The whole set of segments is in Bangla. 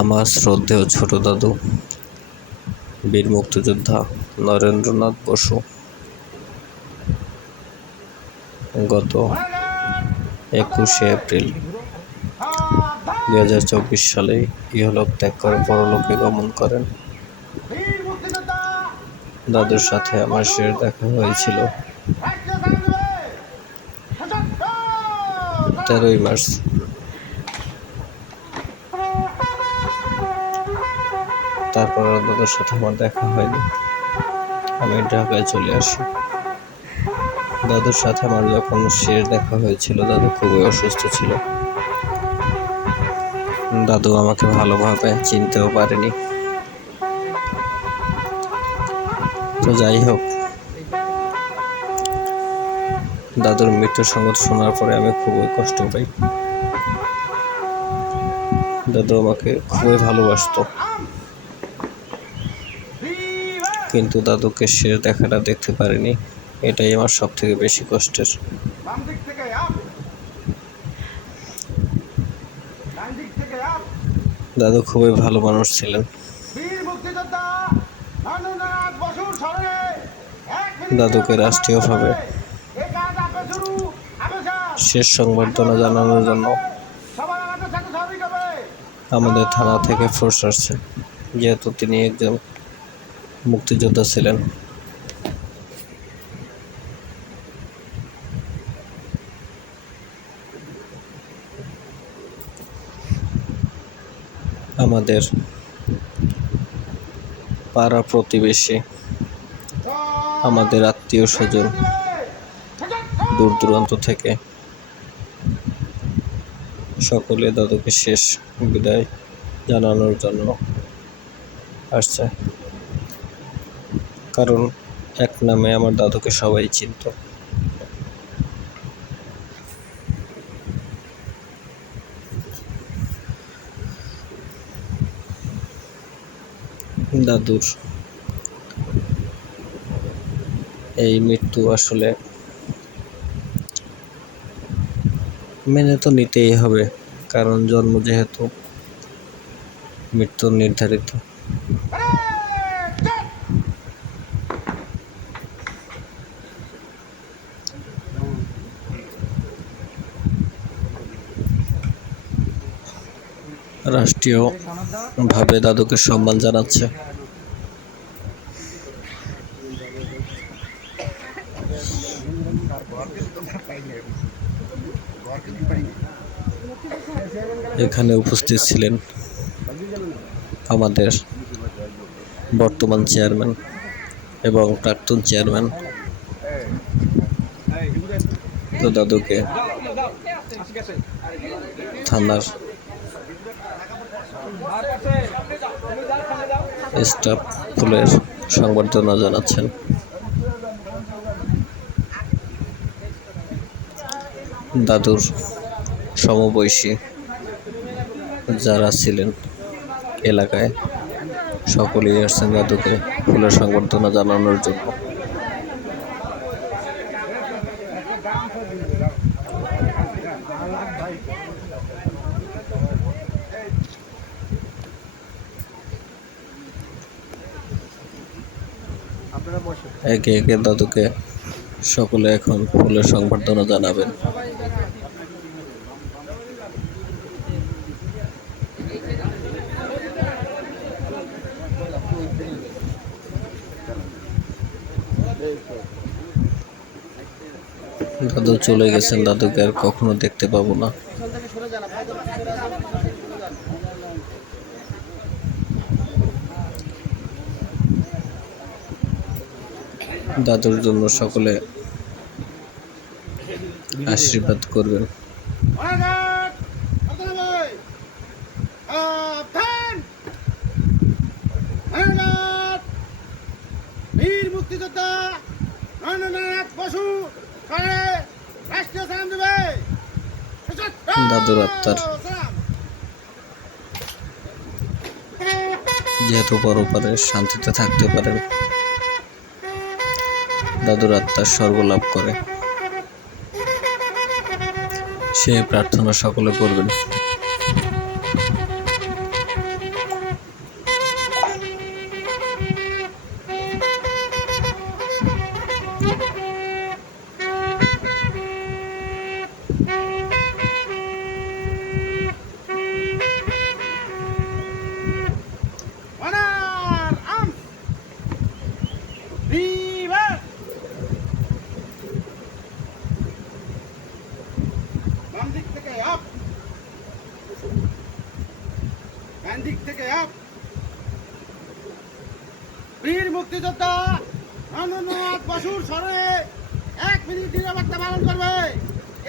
আমার শ্রদ্ধেয় ছোট দাদু বীর মুক্তিযোদ্ধা নরেন্দ্রনাথ বসু গত 21শে এপ্রিল 2024 সালে ইহলোক ত্যাগ করে পরলোকে গমন করেন। দাদুর সাথে আমার শেষ দেখা হয়েছিল 13ই মার্চ। তারপর দাদুর সাথে আমার দেখা হয়নি। আমি ঢাকায় চলে আসি। দাদুর সাথে আমার যখন শেষ দেখা হয়েছিল, দাদু খুবই অসুস্থ ছিল। দাদু আমাকে ভালোভাবে চিনতেও পারেনি। তো যাই হোক, দাদুর মৃত্যুর সংবাদ শোনার পরে আমি খুবই কষ্ট পাই। দাদু আমাকে খুবই ভালোবাসতো, কিন্তু দাদুকে শেষ দেখাটা দেখতে পারিনি। এটাই আমার সব থেকে বেশি কষ্টের। দাদু খুবই ভালো মানুষ ছিলেন। দাদুকে রাষ্ট্রীয়ভাবে শেষ সংবর্ধনা জানানোর জন্য আমাদের থানা থেকে ফোর্স আসছে, যেহেতু তিনি একজন মুক্তিযোদ্ধা ছিলেন। আমাদের পাড়া প্রতিবেশী, আমাদের আত্মীয় স্বজন দূর দূরান্ত থেকে সকলে দাদুকে শেষ বিদায় জানানোর জন্য আসছে, কারণ এক নামে আমার দাদুকে সবাই চিনত। দাদুর এই মৃত্যু আসলে মেনে তো নিতেই হবে, কারণ জন্ম যেহেতু মৃত্যু নির্ধারিত। রাষ্ট্রীয়ভাবে দাদুকে সম্মান জানাচ্ছে। এখানে উপস্থিত ছিলেন আমাদের বর্তমান চেয়ারম্যান এবং প্রাক্তন চেয়ারম্যান। তো দাদুকে থানার স্টাফ ফুলের সংবর্ধনা জানাচ্ছেন। দাদুর সমবয়সী যারা ছিলেন এলাকায়, সকলেই আসছেন দাদুকে ফুলের সংবর্ধনা জানানোর জন্য। একে একে দাদুকে সকলে এখন ফুলের সংবর্ধনা জানাবেন। দাদু চলে গেছেন, দাদুকে আর কখনো দেখতে পাবো না। দাদুর জন্য সকলে আশীর্বাদ করবেন। বীর মুক্তিযোদ্ধা নরেন্দ্রনাথ বসু রাষ্ট্রীয় সালাম দেবে। দাদুর আত্মার যেহেতু পরপারে শান্তিতে থাকতে পারেন, দাদুর আত্মার স্বর্গ লাভ করে, সে প্রার্থনা সকলে করবেন। ডান দিক থেকে আপ। বীর মুক্তিযোদ্ধা মাননীয় বসুর স্মরণে 1 মিনিট নিরাপত্তা পালন করবে।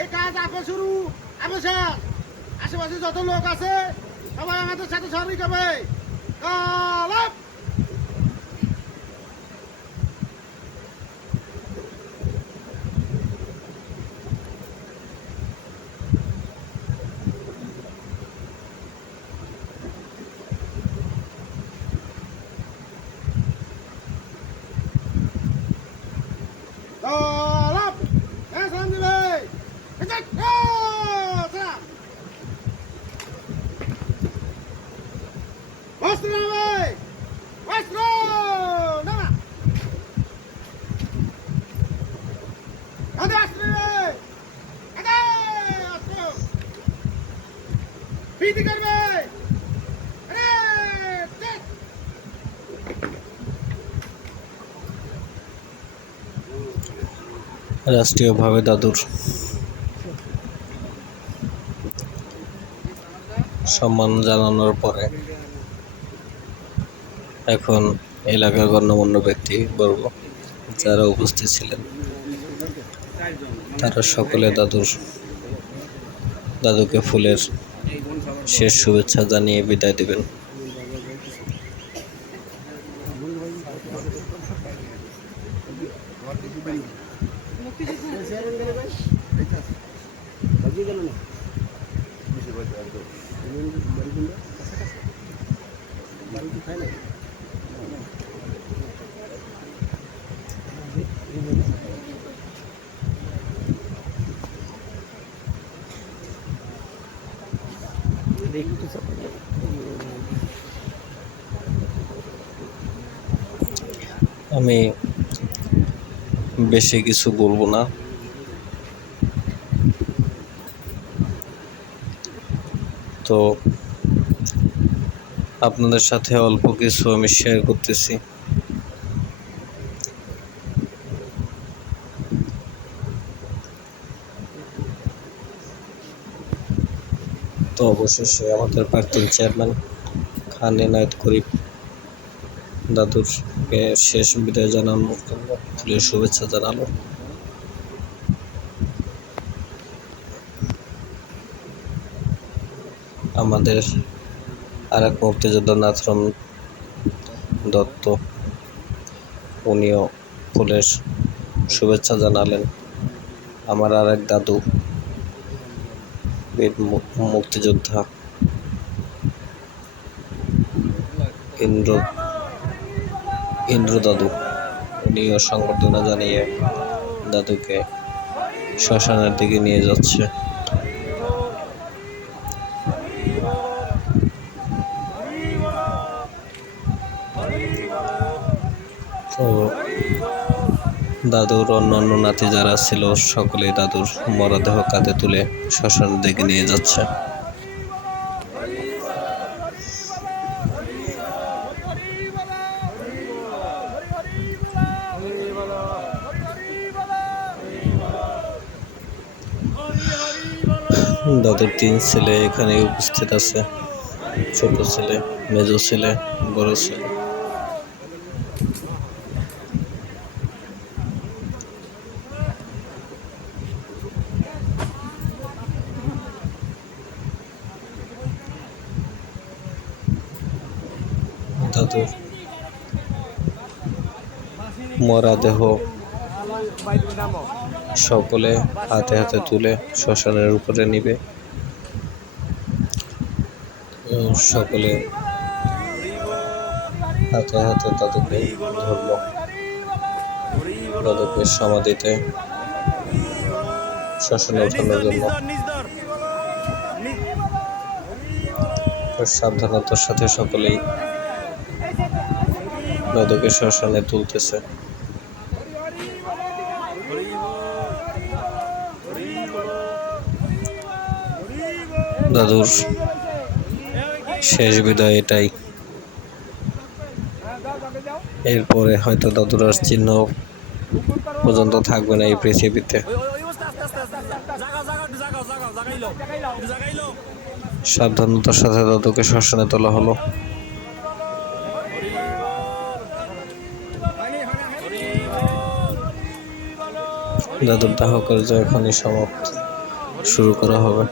এই কাজ আপে শুরু আবশ্যক। আশেপাশে যত লোক আছে সবাই আমাদের সাথে শরিক হবে। কাল আপ। Salam! Salam দিবে! সালাম! বস্ত্র নামে! বস্ত্র নামা! আদে অস্ত্র নেবে! আদে অস্ত্র! ভীতি করবে! আরে চেক! রাষ্ট্রীয়ভাবে দাদুর সম্মান জানানোর পরে এখন এলাকার গণ্যমান্য ব্যক্তিবর্গ যারা উপস্থিত ছিলেন তারা সকলে দাদুকে ফুলের শেষ শুভেচ্ছা জানিয়ে বিদায় দেবেন। আমি বেশি কিছু বলবো না, তো আপনাদের সাথে অল্প কিছু আমি শেয়ার করতেছি। তো অবশেষে আমাদের প্রাক্তন চেয়ারম্যান খান এনায়েত করিম দাদুরকে শেষ বিদায় জানানোর জন্য ফুলের শুভেচ্ছা জানালো। আমাদের আরেক মুক্তিযোদ্ধা নাথরম দত্ত উনিও ফুলের শুভেচ্ছা জানালেন। আমার আরেক দাদু বীর মুক্তিযোদ্ধা ইন্দ্র দাদু উনিও সংবর্ধনা জানিয়ে দাদুকে শ্মশানের দিকে নিয়ে যাচ্ছে। তো দাদুর অন্যান্য নাতি যারা ছিল সকলেই দাদুর মরদেহ কাঁধে তুলে শ্মশানের দিকে নিয়ে যাচ্ছে। দাদুর 3 ছেলে এখানে উপস্থিত আছে, ছোট ছেলে, মেজ ছেলে, বড় ছেলে। দাদুর মরদেহ সকলে হাতে হাতে তুলে শ্মশানের উপরে নিবে। সকলে হাতে হাতে দাদুকে ধরল, দাদুকে সমাধিতে শ্মশানে ওঠানোর জন্য সাবধানতার সাথে সকলেই দাদুকে শ্মশানে তুলতেছে। দাদুর শেষ বিদায় এটাই। এরপরে হয়তো দাদুর আর চিহ্ন পর্যন্ত থাকবে না এই পৃথিবীতে। সাবধানতার সাথে দাদুকে শ্মশানে তোলা হলো। দাদুর দাহ কার্য এখনই সমাপ্ত, শুরু করা হবে।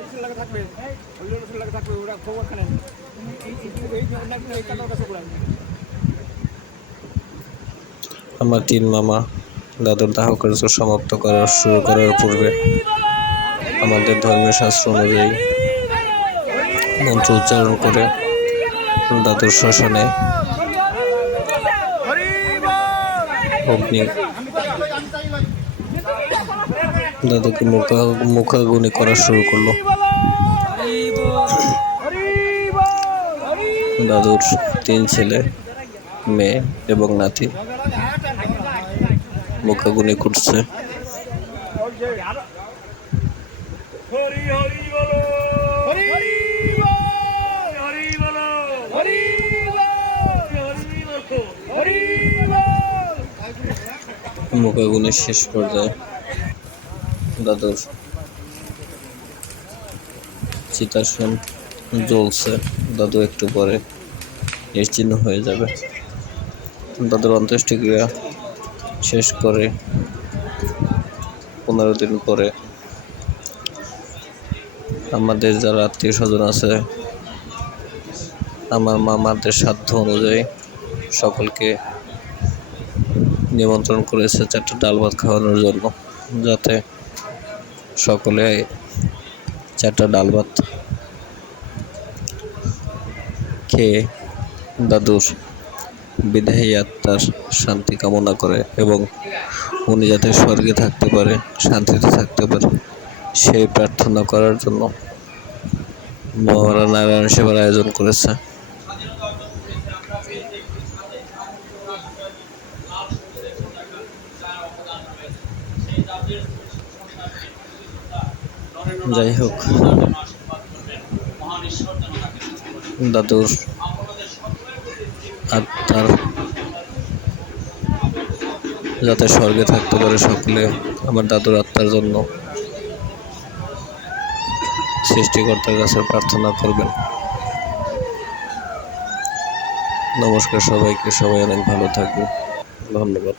আমার 3 মামা দাদুর দাহ কার্য সমাপ্ত শুরু করার পূর্বে আমাদের ধর্মীয় শাস্ত্র অনুযায়ী মন্ত্র উচ্চারণ করে দাদুর শ্মশানে অগ্নি দাদুকে মুখাগ্নি করা শুরু করলো। দাদুর 3 ছেলে, মেয়ে এবং নাতি মুখাগ্নি করছে। মুখাগ্নির শেষ পর্যায়ে দাদুর চিতাসন জ্বলছে। দাদু একটু পরে নিশ্চিহ্ন হয়ে যাবে। দাদুর অন্ত্যেষ্টিক্রিয়া শেষ করে 15 দিন পরে আমাদের যারা আত্মীয় স্বজন আছে, আমার মামাদের সাধ্য অনুযায়ী সকলকে নিমন্ত্রণ করেছে 4টা ডাল ভাত খাওয়ানোর জন্য, যাতে সকলে 4টা ডাল ভাত খেয়ে দাদুর বিদেহী আত্মার শান্তি কামনা করে এবং উনি যাতে স্বর্গে থাকতে পারে, শান্তিতে থাকতে পারে, সেই প্রার্থনা করার জন্য বাবারা নারায়ণ সেবার আয়োজন করেছে। যাই হোক, দাদুর আত্মার যাতে স্বর্গে থাকতে পারে সকলে আমার দাদুর আত্মার জন্য সৃষ্টিকর্তার কাছে প্রার্থনা করবেন। নমস্কার সবাইকে, সবাই অনেক ভালো থাকবেন। ধন্যবাদ।